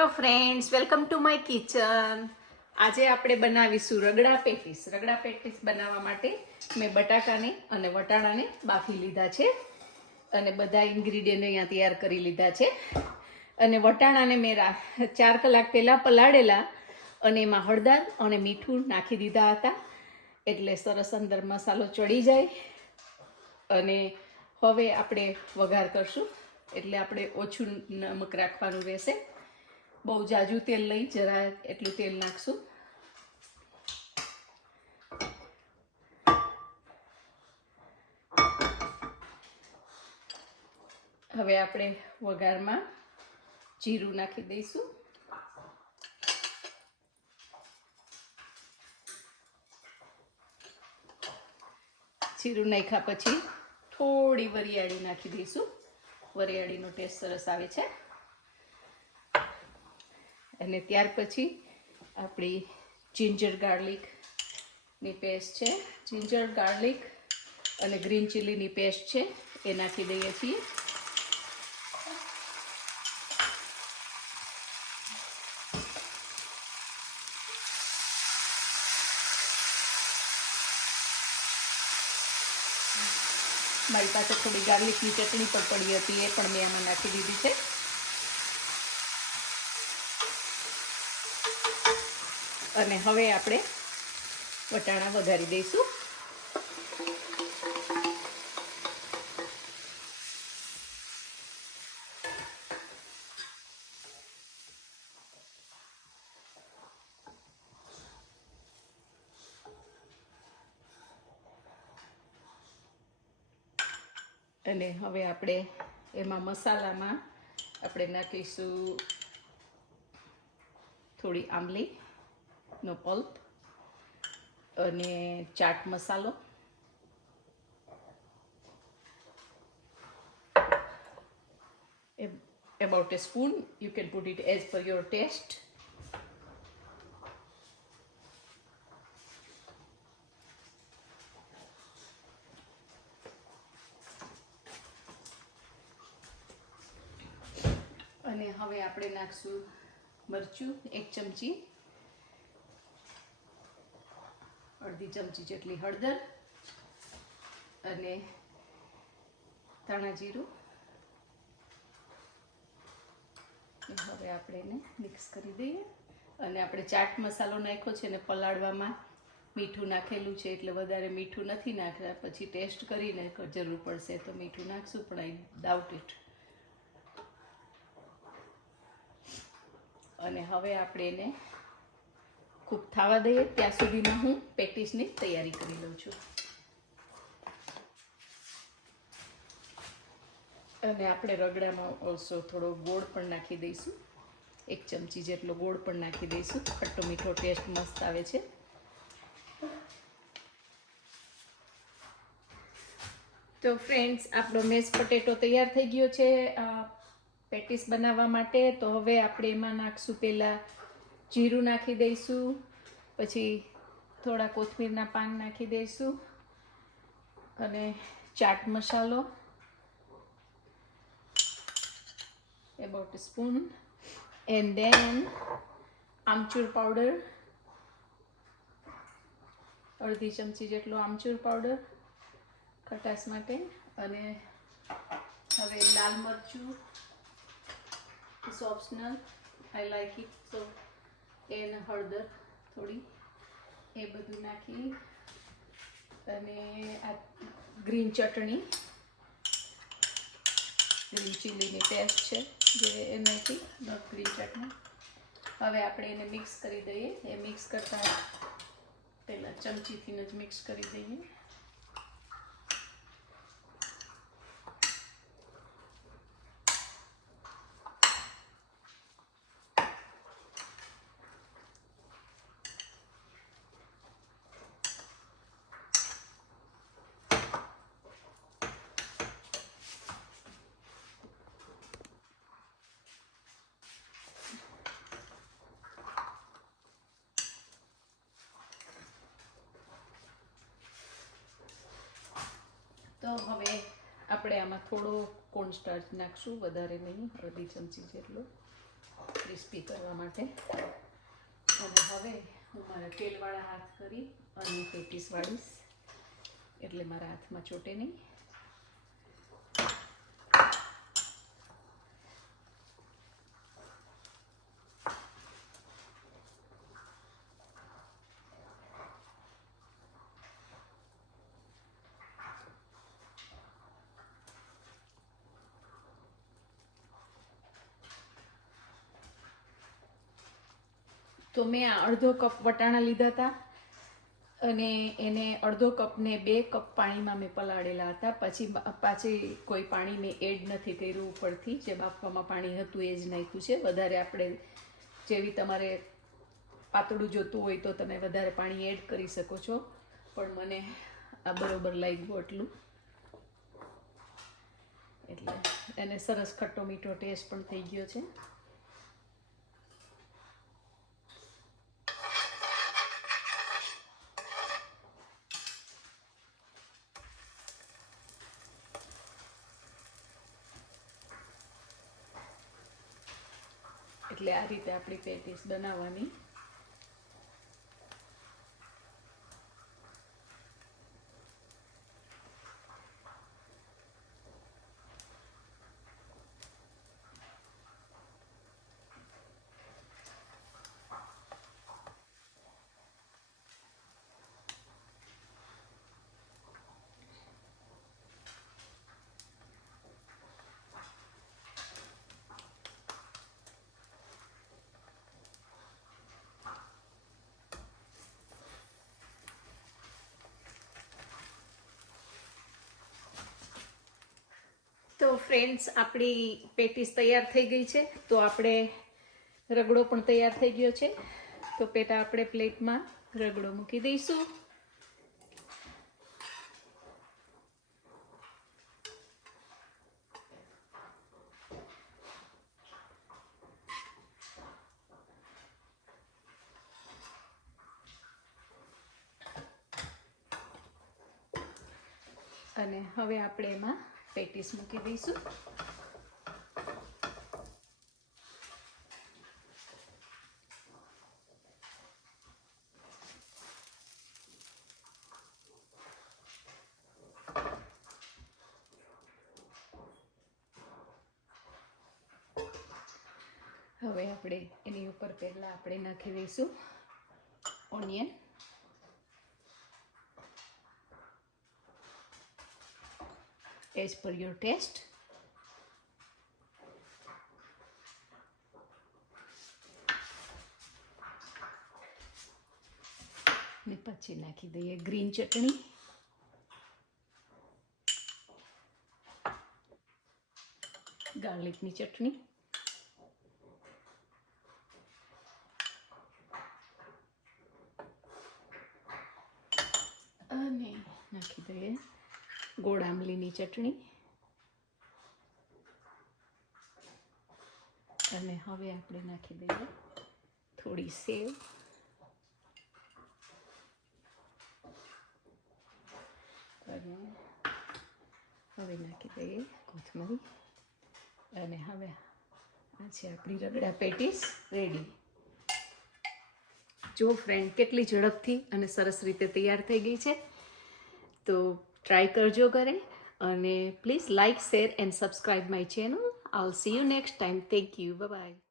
Hello friends, welcome to my kitchen. આજે આપણે બનાવીશું રગડા પેટીસ. રગડા પેટીસ બનાવવા માટે મેં બટાકાને અને વટાણાને બાફી લીધા છે અને બધા ઇન્ગ્રીડિયન્ટ અહીંયા તૈયાર કરી લીધા છે. અને વટાણાને મેં 4 કલાક પહેલાં પલાળેલા અને એમાં હળદર અને મીઠું નાખી દીધા હતા, એટલે સરસ અંદર મસાલો ચડી જાય. અને હવે આપણે વઘાર કરશું, એટલે આપણે ઓછું નમક રાખવાનું રહેશે. બહુ જાજુ તેલ લઈ જરા એટલું તેલ નાખશું. હવે આપણે વઘારમાં જીરું નાખી દઈશું. જીરું નાખ્યા પછી થોડી વરિયાળી નાખી દઈશું. વરિયાળીનો ટેસ્ટ સરસ આવે છે. અને ત્યાર પછી આપણી જિંજર ગાર્લિકની પેસ્ટ છે, જિંજર ગાર્લિક અને ગ્રીન ચીલીની પેસ્ટ છે, એ નાખી દઈએ છીએ. મારી પાસે થોડી ગાર્લિકની ચટણી પણ પડી હતી, એ પણ મેં આમાં નાખી દીધી છે. અને હવે આપણે વટાણા વઘારી દઈશું. અને હવે આપણે એમાં મસાલામાં આપણે નાખીશું થોડી આંબલીનો પલ્પ અને ચાટ મસાલો, about a spoon. You can put it as per your taste. અને હવે આપણે નાખશું મરચું 1 ચમચી, અડધી ચમચી જેટલી હળદર અને ધાણા જીરું. હવે આપણે એને મિક્સ કરી દઈએ. અને આપણે ચાટ મસાલો નાખ્યો છે ને પલાળવામાં મીઠું નાખેલું છે, એટલે વધારે મીઠું નથી નાખ્યા. પછી ટેસ્ટ કરીને જરૂર પડશે તો મીઠું નાખશું, પણ આઈ ડાઉટ ઇટ. અને હવે આપણે એને ખૂબ થવા દઈએ. ત્યાં સુધીમાં હું પેટીસની તૈયારી કરી લઉં છું. અને આપણે રગડામાં ઓલ્સો થોડો ગોળ પણ નાખી દઈશું. 1 ચમચી જેટલો ગોળ પણ નાખી દઈશું. ખટ્ટો મીઠો ટેસ્ટ મસ્ત આવે છે. તો ફ્રેન્ડ્સ, આપણો મેશ પટેટો તૈયાર થઈ ગયો છે પેટીસ બનાવવા માટે. તો હવે આપણે એમાં નાખશું, પહેલાં જીરું નાખી દઈશું, પછી થોડા કોથમીરના પાન નાખી દઈશું અને ચાટ મસાલો about a spoon, and then amchur powder, અડધી ચમચી જેટલો આમચૂર પાવડર ખટાશ માટે. અને હવે લાલ મરચું, it's optional, I like it, so એને હળદર થોડી, એ બધું નાખી. અને આ ગ્રીન ચટણી, ગ્રીન ચીલીની પેસ્ટ છે, જે એ નાખી, ગ્રીન ચટણી. હવે આપણે એને મિક્સ કરી દઈએ. એ મિક્સ કરતાં પહેલાં ચમચીથી જ મિક્સ કરી દઈએ. તો હવે આપણે આમાં થોડો કોર્નસ્ટાર્ચ નાખશું, વધારે નહીં, અડધી ચમચી જેટલો. ક્રિસ્પી કરવા માટે. અને હવે હું મારા તેલવાળા હાથ કરી અને પેટીસ વાળીશ, એટલે મારા હાથમાં ચોટે નહીં. તો મેં આ અડધો કપ વટાણા લીધા હતા અને એને અડધો કપને 2 કપ પાણીમાં મેં પલાળેલા હતા. પાછી કોઈ પાણી મેં એડ નથી કર્યું ઉપરથી, જે બાફવામાં પાણી હતું એ જ નાખ્યું છે. વધારે આપણે જેવી તમારે પાતળું જોતું હોય તો તમે વધારે પાણી એડ કરી શકો છો, પણ મને આ બરોબર લાગ્યું એટલું. એટલે એને સરસ ખટ્ટો મીઠો ટેસ્ટ પણ થઈ ગયો છે. એટલે આ રીતે આપણી પેટીસ બનાવવાની. તો ફ્રેન્ડ્સ, આપણી પેટીસ તૈયાર થઈ ગઈ છે. તો આપણે રગડો પણ તૈયાર થઈ ગયો છે. તો પેટા આપણે પ્લેટમાં રગડો મૂકી દઈશું. અને હવે આપણે એમાં પેટીસ મૂકી દઈશું. હવે આપણે એની ઉપર પહેલા આપણે નાખી દઈશું onion. as per your taste. ને પછી નાખી દઈએ ગ્રીન ચટણી, ગાર્લિકની ચટણી, અને નાખી દઈએ ગોળ આંબલીની ચટણી. અને હવે આપણે નાખી દઈએ થોડી સેવ, અને હવે નાખી દઈએ કોથમરી. અને હવે આ છે આપણી રગડા પેટીસ રેડી. જો ફ્રેન્ડ, કેટલી ઝડપથી અને સરસ રીતે તૈયાર થઈ ગઈ છે. તો ટ્રાય કરજો ઘરે, અને please like, share and subscribe my channel. I'll see you next time. Thank you. Bye bye.